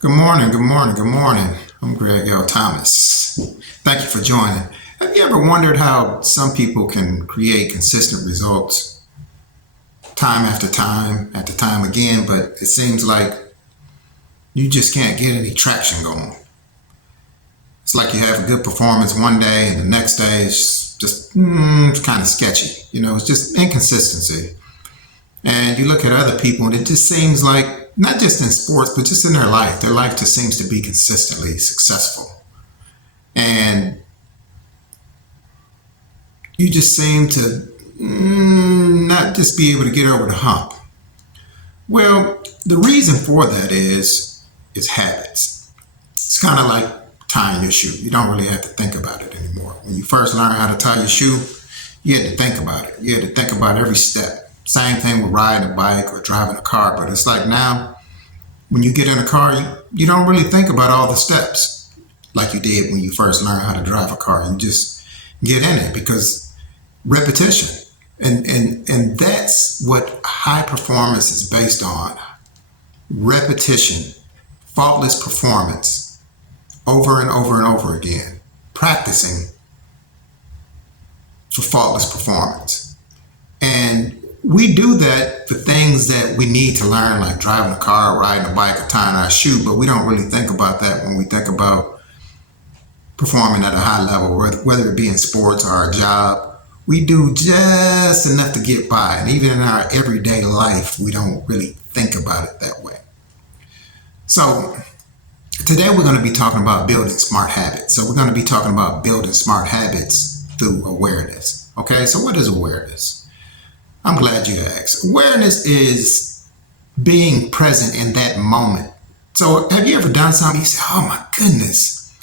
Good morning, good morning, good morning. I'm Greg L. Thomas. Thank you for joining. Have you ever wondered how some people can create consistent results time after time again, but it seems like you just can't get any traction going? It's like you have a good performance one day and the next day it's just it's kind of sketchy. It's just inconsistency. And you look at other people and it just seems like, not just in sports, but just in their life just seems to be consistently successful. And you just seem to not just be able to get over the hump. Well, the reason for that is habits. It's kind of like tying your shoe. You don't really have to think about it anymore. When you first learned how to tie your shoe, you had to think about it. You had to think about every step. Same thing with riding a bike or driving a car, but it's like now when you get in a car, you don't really think about all the steps like you did when you first learned how to drive a car. You just get in it because repetition. And that's what high performance is based on. Repetition, faultless performance, over and over and over again, practicing for faultless performance. And we do that for things that we need to learn, like driving a car, riding a bike, or tying our shoe, but we don't really think about that when we think about performing at a high level, whether it be in sports or our job. We do just enough to get by, and even in our everyday life, we don't really think about it that way. So today we're going to be talking about building smart habits. So we're going to be talking about building smart habits through awareness. Okay, so what is awareness? I'm glad you asked. Awareness is being present in that moment. So have you ever done something you say, oh my goodness,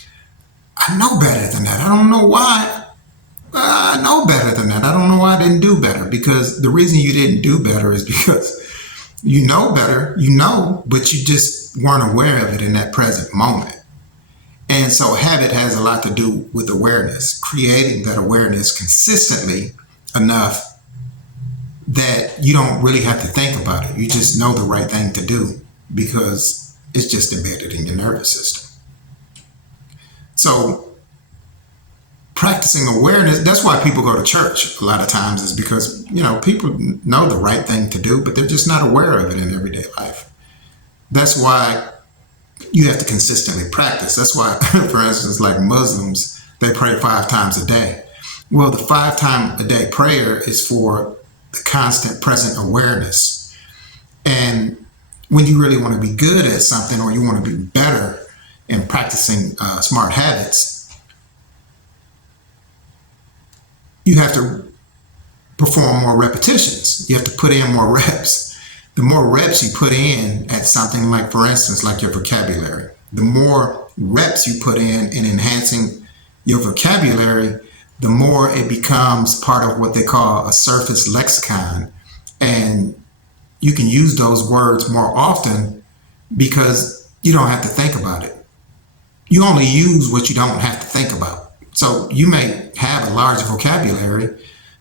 I know better than that. I don't know why. I know better than that. I don't know why I didn't do better. Because the reason you didn't do better is because you know better, but you just weren't aware of it in that present moment. And so habit has a lot to do with awareness, creating that awareness consistently enough that you don't really have to think about it. You just know the right thing to do because it's just embedded in your nervous system. So practicing awareness, that's why people go to church a lot of times, is because, people know the right thing to do, but they're just not aware of it in everyday life. That's why you have to consistently practice. That's why, for instance, like Muslims, they pray 5 times a day. Well, the 5 time a day prayer is for the constant present awareness. And when you really want to be good at something, or you want to be better in practicing smart habits, you have to perform more repetitions. You have to put in more reps. The more reps you put in at something, like, for instance, like your vocabulary, the more reps you put in enhancing your vocabulary, the more it becomes part of what they call a surface lexicon. And you can use those words more often because you don't have to think about it. You only use what you don't have to think about. So you may have a large vocabulary,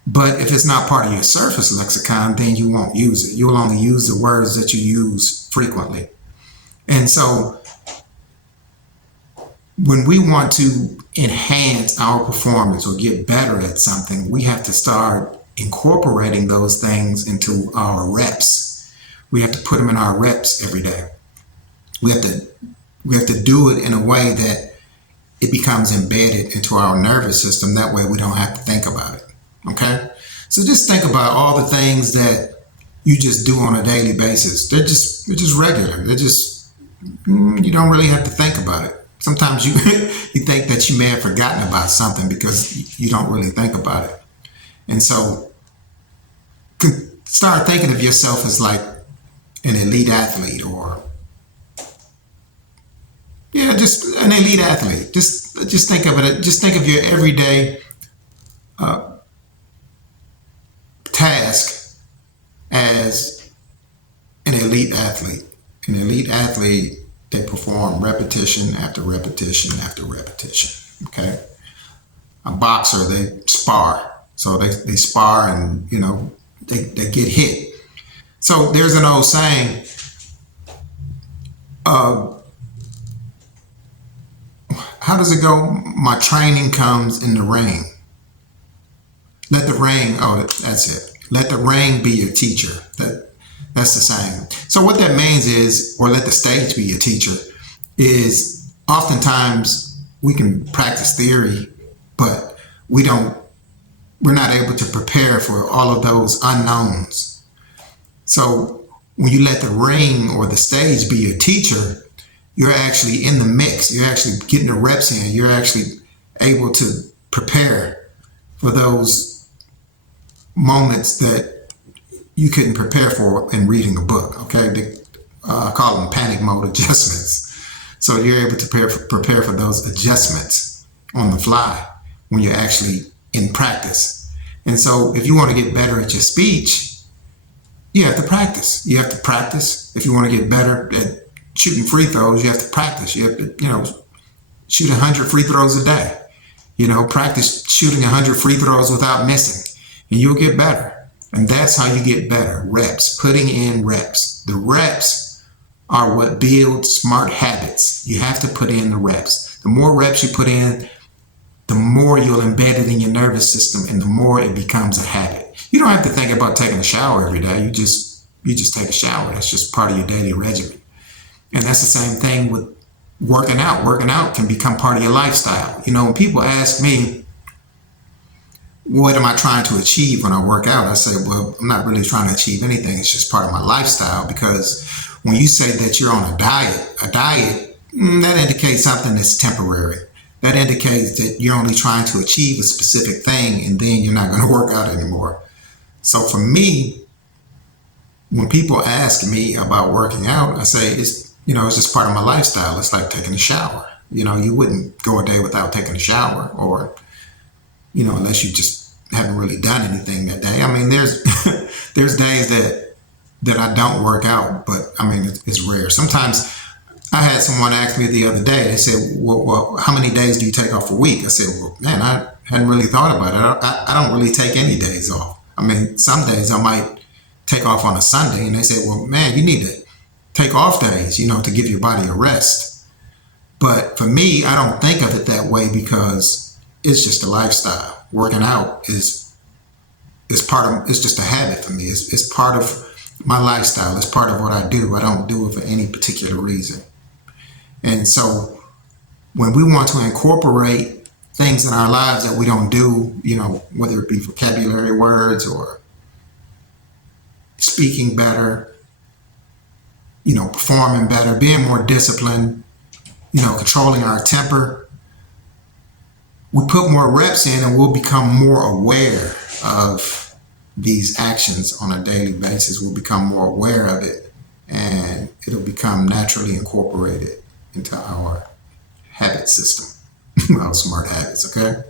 but if it's not part of your surface lexicon, then you won't use it. You'll only use the words that you use frequently. And so when we want to enhance our performance or get better at something, we have to start incorporating those things into our reps. We have to put them in our reps every day. We have to do it in a way that it becomes embedded into our nervous system. That way we don't have to think about it. Okay? So just think about all the things that you just do on a daily basis. They're just regular. You don't really have to think about it. Sometimes you think that you may have forgotten about something because you don't really think about it. And so start thinking of yourself as like an elite athlete, or just an elite athlete. Just think of it. Just think of your everyday task as an elite athlete. An elite athlete, they perform repetition after repetition after repetition. Okay. A boxer, they spar. So they spar and, they get hit. So there's an old saying, how does it go? My training comes in the rain. Let the rain, oh, that's it. Let the rain be your teacher. That's the same. So what that means is, or let the stage be your teacher, is oftentimes we can practice theory, but we're not able to prepare for all of those unknowns. So when you let the ring or the stage be your teacher, you're actually in the mix. You're actually getting the reps in. You're actually able to prepare for those moments that you couldn't prepare for in reading a book. Okay, they call them panic mode adjustments. So you're able to prepare for those adjustments on the fly when you're actually in practice. And so if you want to get better at your speech, you have to practice. You have to practice. If you want to get better at shooting free throws, you have to practice. You have to, shoot 100 free throws a day. Practice shooting 100 free throws without missing, and you'll get better. And that's how you get better. Reps, putting in reps. The reps are what build smart habits. You have to put in the reps. The more reps you put in, the more you'll embed it in your nervous system, and the more it becomes a habit. You don't have to think about taking a shower every day. You just take a shower. That's just part of your daily regimen. And that's the same thing with working out. Working out can become part of your lifestyle. When people ask me, what am I trying to achieve when I work out? I say, well, I'm not really trying to achieve anything. It's just part of my lifestyle. Because when you say that you're on a diet, that indicates something that's temporary. That indicates that you're only trying to achieve a specific thing, and then you're not going to work out anymore. So for me, when people ask me about working out, I say it's just part of my lifestyle. It's like taking a shower. You wouldn't go a day without taking a shower, or, unless you just haven't really done anything that day. I mean, there's days that I don't work out, but I mean, it's rare. Sometimes I had someone ask me the other day, they said, well, how many days do you take off a week? I said, well, man, I hadn't really thought about it. I don't really take any days off. I mean, some days I might take off on a Sunday, and they said, well, man, you need to take off days, to give your body a rest. But for me, I don't think of it that way, because it's just a lifestyle. Working out is just a habit for me. It's part of my lifestyle. It's part of what I do. I don't do it for any particular reason. And so when we want to incorporate things in our lives that we don't do, whether it be vocabulary words or speaking better, performing better, being more disciplined, controlling our temper, we put more reps in, and we'll become more aware of these actions on a daily basis. We'll become more aware of it, and it'll become naturally incorporated into our habit system, our smart habits, okay?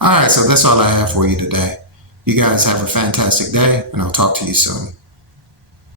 All right, so that's all I have for you today. You guys have a fantastic day, and I'll talk to you soon.